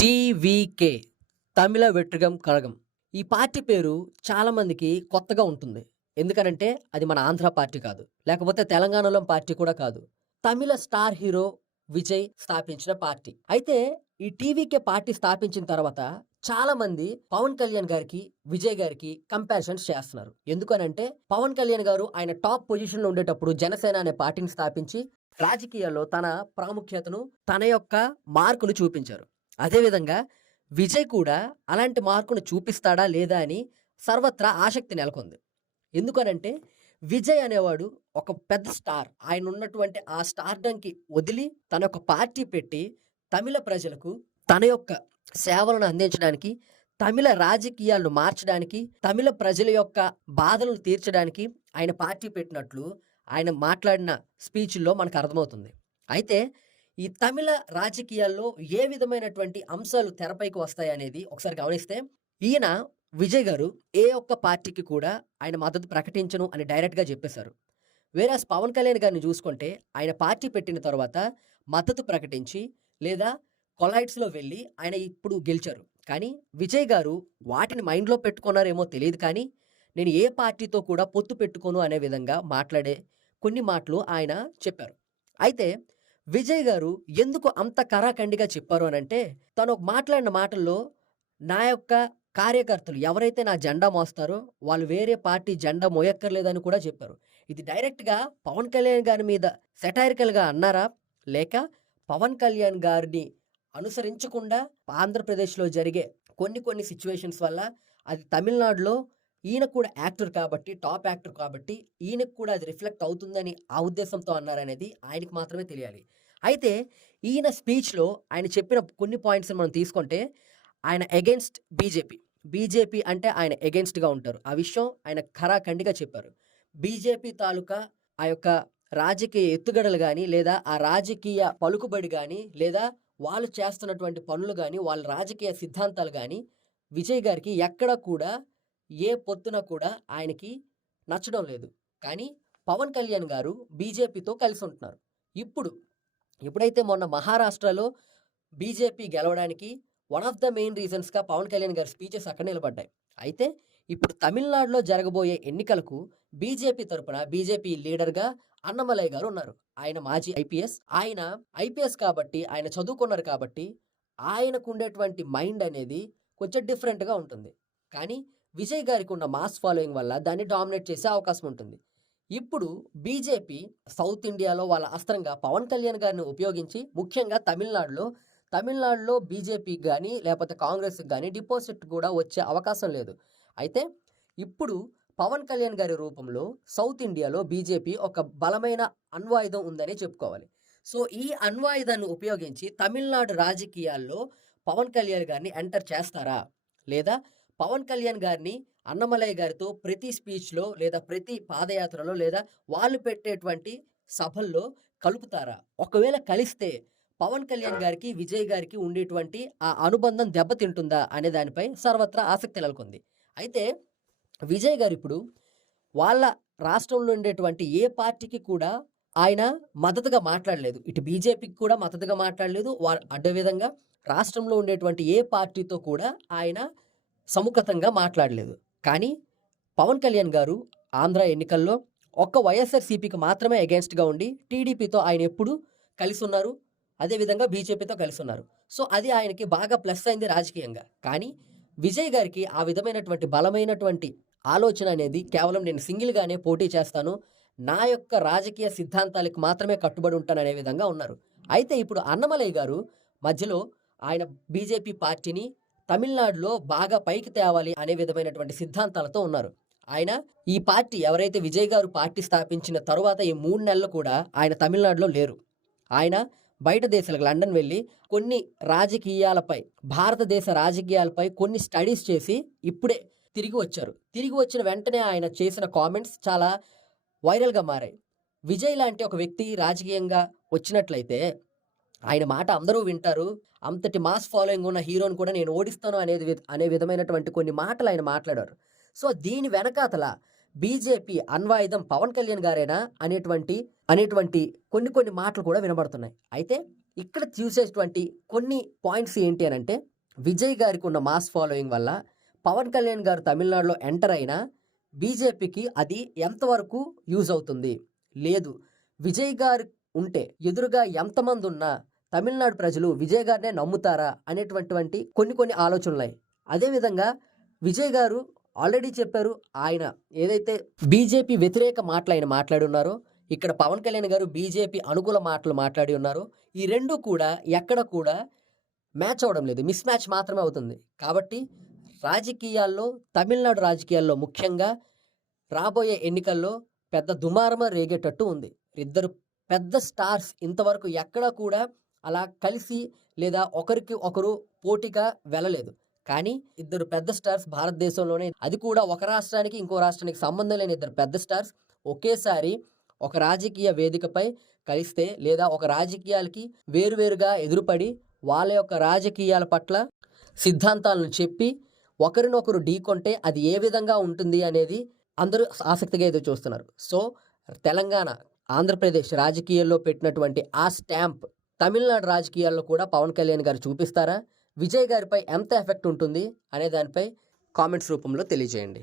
TVK తమిళ వెట్రిగం కడగం ఈ party పేరు చాలామందికి కొత్తగా ఉంటుంది. ఎందుకనంటే అది మన ఆంధ్ర పార్టీ కాదు. లేకపోతే తెలంగాణలో పార్టీ కూడా కాదు. తమిళ స్టార్ హీరో విజయ్ స్థాపించిన పార్టీ. అయితే ఈ టీవీకే పార్టీ స్థాపించిన తర్వాత చాలా మంది పవన్ కళ్యాణ్ గారికి విజయ్ గారికి కంపారిజన్స్ చేస్తున్నారు. ఎందుకనంటే పవన్ కళ్యాణ్ గారు ఆయన టాప్ పొజిషన్లో ఉండేటప్పుడు జనసేన అనే పార్టీని స్థాపించి రాజకీయాల్లో తన ప్రాముఖ్యతను తన యొక్క మార్కును చూపించారు. అదేవిధంగా విజయ్ కూడా అలాంటి మార్కును చూపిస్తాడా లేదా అని సర్వత్రా ఆసక్తి నెలకొంది. ఎందుకనంటే విజయ్ అనేవాడు ఒక పెద్ద స్టార్. ఆయన ఉన్నటువంటి ఆ స్టార్డంకి వదిలి తన యొక్క పార్టీ పెట్టి తమిళ ప్రజలకు తన యొక్క సేవలను అందించడానికి తమిళ రాజకీయాలను మార్చడానికి తమిళ ప్రజల యొక్క బాధలను తీర్చడానికి ఆయన పార్టీ పెట్టినట్లు ఆయన మాట్లాడిన స్పీచ్ల్లో మనకు అర్థమవుతుంది. అయితే ఈ తమిళ రాజకీయాల్లో ఏ విధమైనటువంటి అంశాలు తెరపైకి వస్తాయి అనేది ఒకసారి గమనిస్తే ఈయన విజయ్ గారు ఏ ఒక్క పార్టీకి కూడా ఆయన మద్దతు ప్రకటించను అని డైరెక్ట్గా చెప్పేశారు. వేరే పవన్ కళ్యాణ్ గారిని చూసుకుంటే ఆయన పార్టీ పెట్టిన తర్వాత మద్దతు ప్రకటించి లేదా కొలైట్స్లో వెళ్ళి ఆయన ఇప్పుడు గెలిచారు. కానీ విజయ్ గారు వాటిని మైండ్లో పెట్టుకున్నారేమో తెలియదు కానీ నేను ఏ పార్టీతో కూడా పొత్తు పెట్టుకోను అనే విధంగా మాట్లాడే కొన్ని మాటలు ఆయన చెప్పారు. అయితే విజయ్ గారు ఎందుకు అంత కరాఖండిగా చెప్పారు అని అంటే తను మాట్లాడిన మాటల్లో నా యొక్క కార్యకర్తలు ఎవరైతే నా జెండా మోస్తారో వాళ్ళు వేరే పార్టీ జెండా మోయక్కర్లేదని కూడా చెప్పారు. ఇది డైరెక్ట్గా పవన్ కళ్యాణ్ గారి మీద సెటైరికల్గా అన్నారా? లేక పవన్ కళ్యాణ్ గారిని అనుసరించకుండా ఆంధ్రప్రదేశ్లో జరిగే కొన్ని కొన్ని సిచ్యువేషన్స్ వల్ల అది తమిళనాడులో ఈయన కూడా యాక్టర్ కాబట్టి టాప్ యాక్టర్ కాబట్టి ఈయనకు కూడా అది రిఫ్లెక్ట్ అవుతుందని ఆ ఉద్దేశంతో అన్నారనేది ఆయనకు మాత్రమే తెలియాలి. అయితే ఈయన స్పీచ్లో ఆయన చెప్పిన కొన్ని పాయింట్స్ మనం తీసుకుంటే ఆయన అగెన్స్ట్ బీజేపీ. బీజేపీ అంటే ఆయన అగెన్స్ట్గా ఉంటారు. ఆ విషయం ఆయన ఖరాఖండిగా చెప్పారు. బీజేపీ తాలూకా ఆ యొక్క రాజకీయ ఎత్తుగడలు కానీ లేదా ఆ రాజకీయ పలుకుబడి కానీ లేదా వాళ్ళు చేస్తున్నటువంటి పనులు కానీ వాళ్ళ రాజకీయ సిద్ధాంతాలు కానీ విజయ్ గారికి ఎక్కడ కూడా ఏ పొత్తున కూడా ఆయనకి నచ్చడం లేదు. కానీ పవన్ కళ్యాణ్ గారు బీజేపీతో కలిసి ఉంటున్నారు. ఇప్పుడు ఎప్పుడైతే మొన్న మహారాష్ట్రలో బీజేపీ గెలవడానికి వన్ ఆఫ్ ద మెయిన్ రీజన్స్గా పవన్ కళ్యాణ్ గారి స్పీచెస్ అక్కడ నిలబడ్డాయి. అయితే ఇప్పుడు తమిళనాడులో జరగబోయే ఎన్నికలకు బీజేపీ తరపున బీజేపీ లీడర్గా అన్నమలై గారు ఉన్నారు. ఆయన మాజీ ఐపీఎస్. ఆయన ఐపీఎస్ కాబట్టి ఆయన చదువుకున్నారు కాబట్టి ఆయనకు ఉండేటువంటి మైండ్ అనేది కొంచెం డిఫరెంట్గా ఉంటుంది. కానీ విజయ్ గారికి ఉన్న మాస్ ఫాలోయింగ్ వల్ల దాన్ని డామినేట్ చేసే అవకాశం ఉంటుంది. ఇప్పుడు బీజేపీ సౌత్ ఇండియాలో వాళ్ళ అస్త్రంగా పవన్ కళ్యాణ్ గారిని ఉపయోగించి ముఖ్యంగా తమిళనాడులో తమిళనాడులో బీజేపీకి కానీ లేకపోతే కాంగ్రెస్కి కానీ డిపాజిట్ కూడా వచ్చే అవకాశం లేదు. అయితే ఇప్పుడు పవన్ కళ్యాణ్ గారి రూపంలో సౌత్ ఇండియాలో బీజేపీ ఒక బలమైన అణ్వాయుధం ఉందని చెప్పుకోవాలి. సో ఈ అణ్వాయుధాన్ని ఉపయోగించి తమిళనాడు రాజకీయాల్లో పవన్ కళ్యాణ్ గారిని ఎంటర్ చేస్తారా? లేదా పవన్ కళ్యాణ్ గారిని అన్నమలయ్య గారితో ప్రతి స్పీచ్లో లేదా ప్రతి పాదయాత్రలో లేదా వాళ్ళు పెట్టేటువంటి సభల్లో కలుపుతారా? ఒకవేళ కలిస్తే పవన్ కళ్యాణ్ గారికి విజయ్ గారికి ఉండేటువంటి ఆ అనుబంధం దెబ్బతింటుందా అనే దానిపై సర్వత్రా ఆసక్తి నెలకొంది. అయితే విజయ్ గారు ఇప్పుడు వాళ్ళ రాష్ట్రంలో ఉండేటువంటి ఏ పార్టీకి కూడా ఆయన మద్దతుగా మాట్లాడలేదు. ఇటు బీజేపీకి కూడా మద్దతుగా మాట్లాడలేదు. వా అడ్డ విధంగా రాష్ట్రంలో ఉండేటువంటి ఏ పార్టీతో కూడా ఆయన సముఖతంగా మాట్లాడలేదు. కానీ పవన్ కళ్యాణ్ గారు ఆంధ్ర ఎన్నికల్లో ఒక్క వైఎస్ఆర్సీపీకి మాత్రమే అగేన్స్ట్గా ఉండి టీడీపీతో ఆయన ఎప్పుడు కలిసి ఉన్నారు అదేవిధంగా బీజేపీతో కలిసి ఉన్నారు సో అది ఆయనకి బాగా ప్లస్ అయింది రాజకీయంగా. కానీ విజయ్ గారికి ఆ విధమైనటువంటి బలమైనటువంటి ఆలోచన అనేది కేవలం నేను సింగిల్గానే పోటీ చేస్తాను. నా యొక్క రాజకీయ సిద్ధాంతాలకు మాత్రమే కట్టుబడి ఉంటాను అనే విధంగా ఉన్నారు. అయితే ఇప్పుడు అన్నమలయ్య గారు మధ్యలో ఆయన బీజేపీ పార్టీని తమిళనాడులో బాగా పైకి తేవాలి అనే విధమైనటువంటి సిద్ధాంతాలతో ఉన్నారు. ఆయన ఈ పార్టీ ఎవరైతే విజయ్ గారు పార్టీ స్థాపించిన తరువాత ఈ మూడు నెలలు కూడా ఆయన తమిళనాడులో లేరు. ఆయన బయట దేశాలకు లండన్ వెళ్ళి కొన్ని రాజకీయాలపై భారతదేశ రాజకీయాలపై కొన్ని స్టడీస్ చేసి ఇప్పుడే తిరిగి వచ్చారు. తిరిగి వచ్చిన వెంటనే ఆయన చేసిన కామెంట్స్ చాలా వైరల్గా మారాయి. విజయ్ లాంటి ఒక వ్యక్తి రాజకీయంగా వచ్చినట్లయితే ఆయన మాట అందరూ వింటారు. అంతటి మాస్ ఫాలోయింగ్ ఉన్న హీరోని కూడా నేను ఓడిస్తాను అనేది అనే విధమైనటువంటి కొన్ని మాటలు ఆయన మాట్లాడారు. సో దీని వెనకాతల బీజేపీ అన్వాయుధం పవన్ కళ్యాణ్ గారేనా అనేటువంటి అనేటువంటి కొన్ని కొన్ని మాటలు కూడా వినబడుతున్నాయి. అయితే ఇక్కడ చూసేటువంటి కొన్ని పాయింట్స్ ఏంటి అని అంటే విజయ్ గారికి ఉన్న మాస్ ఫాలోయింగ్ వల్ల పవన్ కళ్యాణ్ గారు తమిళనాడులో ఎంటర్ అయినా బీజేపీకి అది ఎంతవరకు యూజ్ అవుతుంది? లేదు. విజయ్ గారు ఉంటే ఎదురుగా ఎంతమంది ఉన్నా తమిళనాడు ప్రజలు విజయ్ గారినే నమ్ముతారా అనేటువంటి కొన్ని కొన్ని ఆలోచనలు ఉన్నాయి అదేవిధంగా విజయ్ గారు ఆల్రెడీ చెప్పారు ఆయన ఏదైతే బీజేపీ వ్యతిరేక మాటలు ఆయన మాట్లాడి ఉన్నారో ఇక్కడ పవన్ కళ్యాణ్ గారు బీజేపీ అనుకూల మాటలు మాట్లాడి ఉన్నారు ఈ రెండు కూడా ఎక్కడ కూడా మ్యాచ్ అవడం లేదు. మిస్ మ్యాచ్ మాత్రమే అవుతుంది. కాబట్టి రాజకీయాల్లో తమిళనాడు రాజకీయాల్లో ముఖ్యంగా రాబోయే ఎన్నికల్లో పెద్ద దుమారమ రేగేటట్టు ఉంది. ఇద్దరు పెద్ద స్టార్స్ ఇంతవరకు ఎక్కడ కూడా అలా కలిసి లేదా ఒకరికి ఒకరు పోటీగా వెళ్ళలేదు. కానీ ఇద్దరు పెద్ద స్టార్స్ భారతదేశంలోనే అది కూడా ఒక రాష్ట్రానికి ఇంకో రాష్ట్రానికి సంబంధం లేని ఇద్దరు పెద్ద స్టార్స్ ఒకేసారి ఒక రాజకీయ వేదికపై కలిస్తే లేదా ఒక రాజకీయాలకి వేరువేరుగా ఎదురుపడి వాళ్ళ యొక్క రాజకీయాల పట్ల సిద్ధాంతాలను చెప్పి ఒకరినొకరు ఢీకొంటే అది ఏ విధంగా ఉంటుంది అనేది అందరూ ఆసక్తిగా ఎదురు చూస్తున్నారు. సో తెలంగాణ ఆంధ్రప్రదేశ్ రాజకీయాల్లో పెట్టినటువంటి ఆ స్టాంప్ తమిళనాడు రాజకీయాల్లో కూడా పవన్ కళ్యాణ్ గారు చూపిస్తారా? విజయ్ గారిపై ఎంత ఎఫెక్ట్ ఉంటుంది? అనే దానిపై కామెంట్స్ రూపంలో తెలియజేయండి.